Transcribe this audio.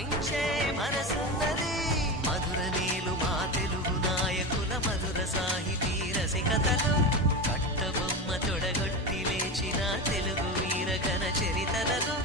ఆలపించే మనసున్నది. మధుర నీలు మా తెలుగు నాయకుల మధుర సాహితీ రసికతలు, కట్టబొమ్మ తొడగొట్టి లేచిన తెలుగు వీర ఘన చరితలలో